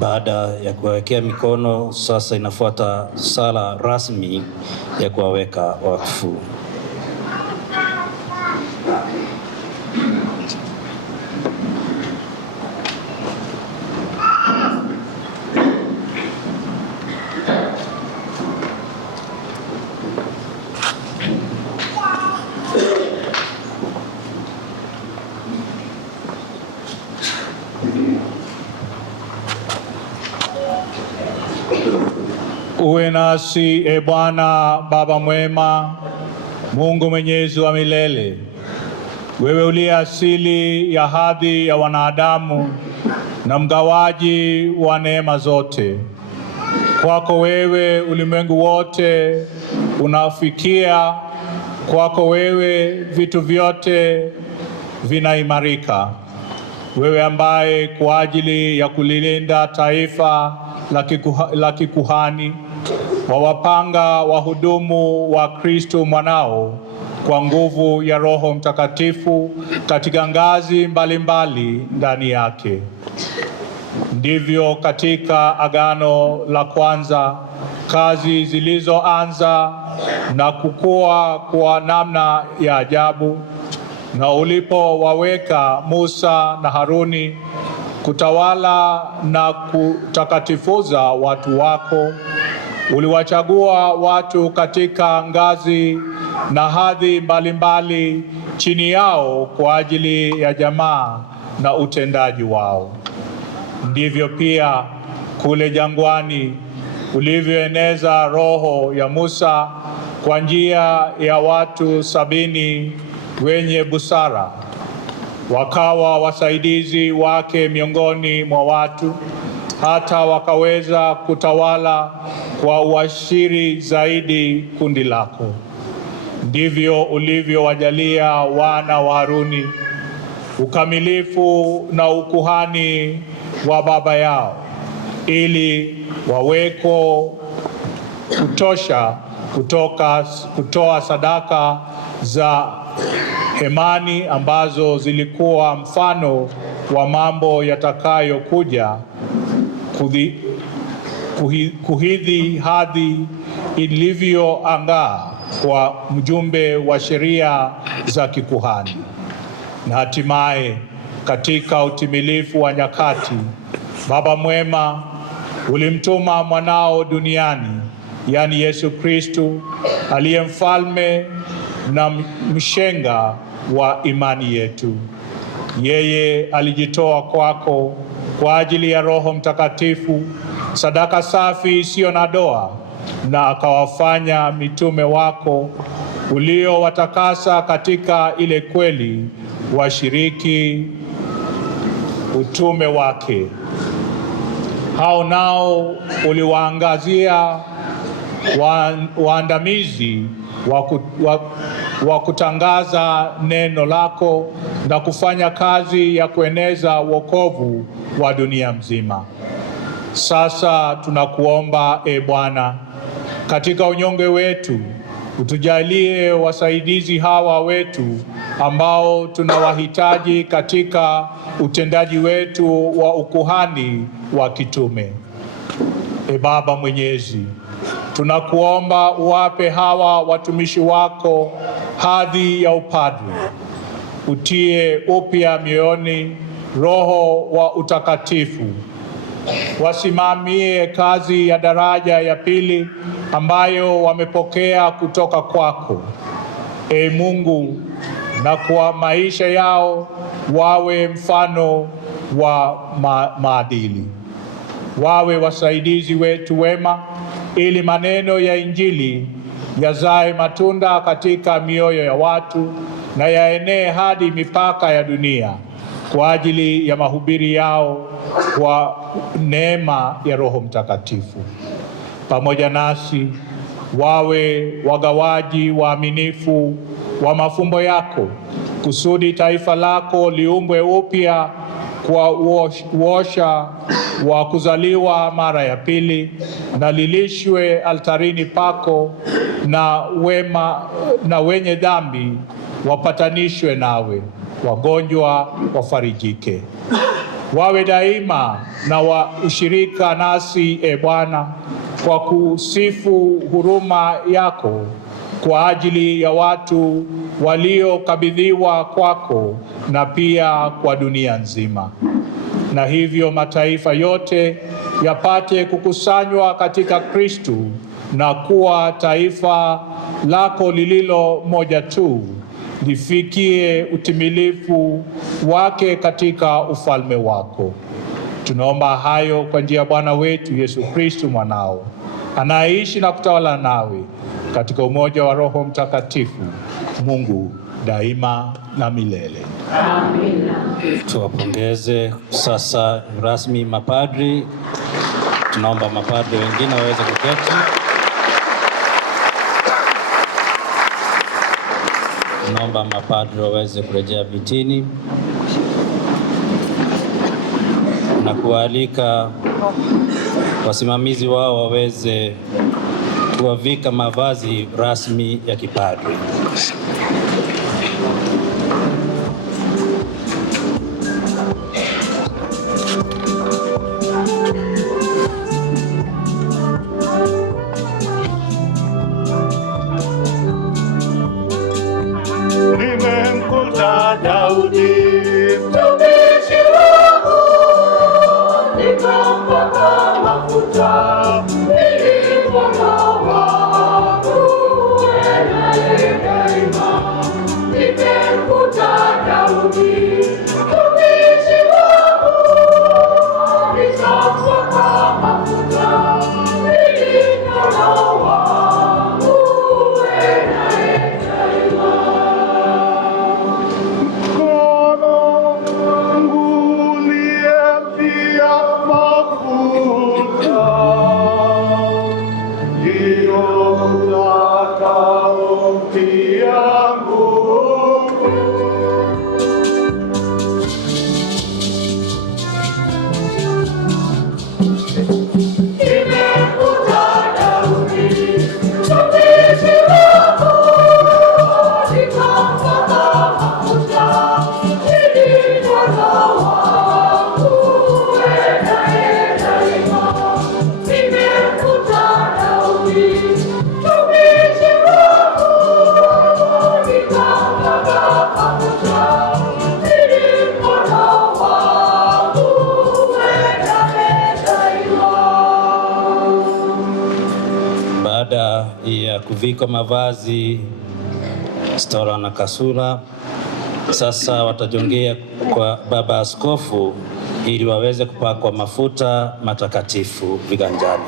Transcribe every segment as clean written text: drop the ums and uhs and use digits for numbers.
Baada ya kuwawekea mikono, sasa inafuata sala rasmi ya kuwaweka wakfu. Uwe nasi e Bwana Baba mwema, Mungu mwenyezi wa milele. Wewe uliye asili ya hadhi ya wanadamu na mgawaji wa neema zote. Kwako wewe ulimwengu wote unafikia, kwako wewe vitu vyote vinaimarika. Wewe ambaye kwa ajili ya kulilinda taifa la kikuhani wawapanga wahudumu wa Kristo mwanao kwa nguvu ya Roho Mtakatifu katika ngazi mbalimbali ndani yake. Ndivyo katika agano la kwanza kazi zilizoanza na kukua kwa namna ya ajabu, na ulipowaweka Musa na Haruni kutawala na kutakatifuza watu wako, uliwachagua watu katika ngazi na hadhi mbalimbali chini yao kwa ajili ya jamaa na utendaji wao. Ndivyo pia kule jangwani ulivyoeneza roho ya Musa kwa njia ya watu 70 wenye busara, wakawa wasaidizi wake miongoni mwa watu, hata wakaweza kutawala kwa uashiri zaidi kundi lako. Ndivyo ulivyowajalia wana wa Haruni ukamilifu na ukuhani wa baba yao, ili waweko kutosha kutoa sadaka za hemani ambazo zilikuwa mfano wa mambo yatakayokuja, kuhidhi hadhi ilivyoangaa kwa mjumbe wa sheria za kikuhani. Na hatimaye katika utimilifu wa nyakati, Baba mwema, ulimtuma mwanao duniani, yani Yesu Kristo, aliye mfalme na mshenga wa imani yetu. Yeye alijitoa kwako kwa ajili ya Roho Mtakatifu, sadaka safi isiyo na doa, na akawafanya mitume wako uliowatakasa katika ile kweli washiriki utume wake. Hao nao uliwaangazia waandamizi wa kutangaza neno lako na kufanya kazi ya kueneza wokovu wa dunia mzima. Sasa tunakuomba e Bwana, katika unyonge wetu utujalie wasaidizi hawa wetu ambao tunawahitaji katika utendaji wetu wa ukuhani wa kitume. E Baba mwenyezi, tunakuomba uwape hawa watumishi wako hadhi ya upadre. Utie upya mioyoni roho wa utakatifu. Wasimamie kazi ya daraja ya pili ambayo wamepokea kutoka kwako, e Mungu, na kwa maisha yao wawe mfano wa maadili. Wawe wasaidizi wetu wema, ili maneno ya Injili yazae matunda katika mioyo ya watu na yaenee hadi mipaka ya dunia kwa ajili ya mahubiri yao kwa neema ya Roho Mtakatifu. Pamoja nasi wawe wagawaji waaminifu wa mafumbo yako, kusudi taifa lako liumbwe upya kwa uosha wa kuzaliwa mara ya pili, na lilishwe altarini pako, na wema na wenye dhambi wapatanishwe nawe, wagonjwa wafarijike. wawe daima na wa ushirika nasi, e Bwana, kwa kusifu huruma yako kwa ajili ya watu waliokabidhiwa kwako na pia kwa dunia nzima. Na hivyo mataifa yote yapate kukusanywa katika Kristo na kuwa taifa lako lililo moja tu, lifikie utimilifu wake katika ufalme wako. Tunaomba hayo kwa njia ya Bwana wetu Yesu Kristo mwanao, anaishi na kutawala nawe katika umoja wa Roho Mtakatifu, Mungu daima na milele. Amina. Tuwapongeze sasa rasmi mapadri. Tunaomba mapadri wengine waweze kuketi. Tunaomba mapadri waweze kurejea vitini na kualika wasimamizi wao waweze kuwavika mavazi rasmi ya kipadri. Nimemkuta Daudi Mtumishi wako, nikampaka mafuta, ili Roho wako uwe naye daima. Nimemkuta Daudi mtumishi wako, nikampaka mafuta, ili Roho wako uwe naye daima. Baada ya kuvikwa mavazi stora na kasula, sasa watajongea kwa baba askofu ili waweze kupakwa mafuta matakatifu viganjani.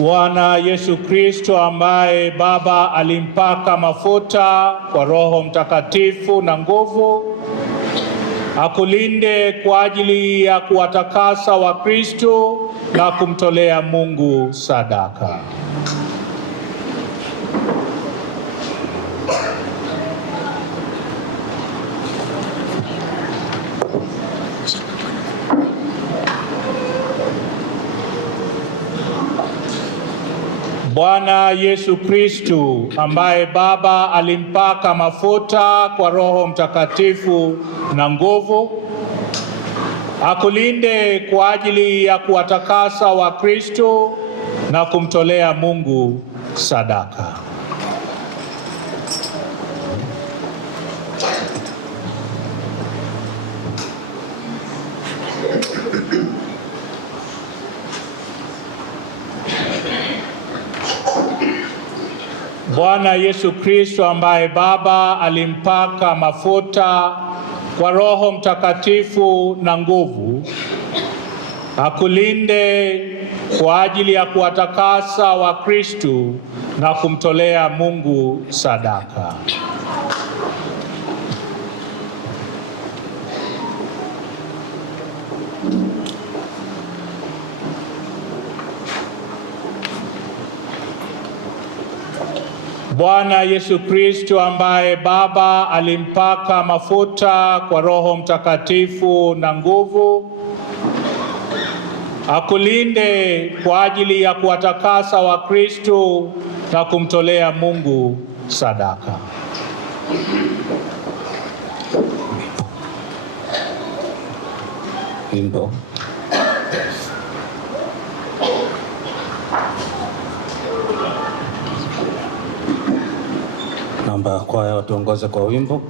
Bwana Yesu Kristo, ambaye Baba alimpaka mafuta kwa Roho Mtakatifu na nguvu, akulinde kwa ajili ya kuwatakasa Wakristo na kumtolea Mungu sadaka. Bwana Yesu Kristo, ambaye Baba alimpaka mafuta kwa Roho Mtakatifu na nguvu, akulinde kwa ajili ya kuwatakasa Wakristo na kumtolea Mungu sadaka. Bwana Yesu Kristo, ambaye Baba alimpaka mafuta kwa Roho Mtakatifu na nguvu, akulinde kwa ajili ya kuwatakasa Wakristo na kumtolea Mungu sadaka. Bwana Yesu Kristo, ambaye Baba alimpaka mafuta kwa Roho Mtakatifu na nguvu, akulinde kwa ajili ya kuwatakasa Wakristo na kumtolea Mungu sadaka. Wimbo. Naomba kwaya watuongoze kwa wimbo.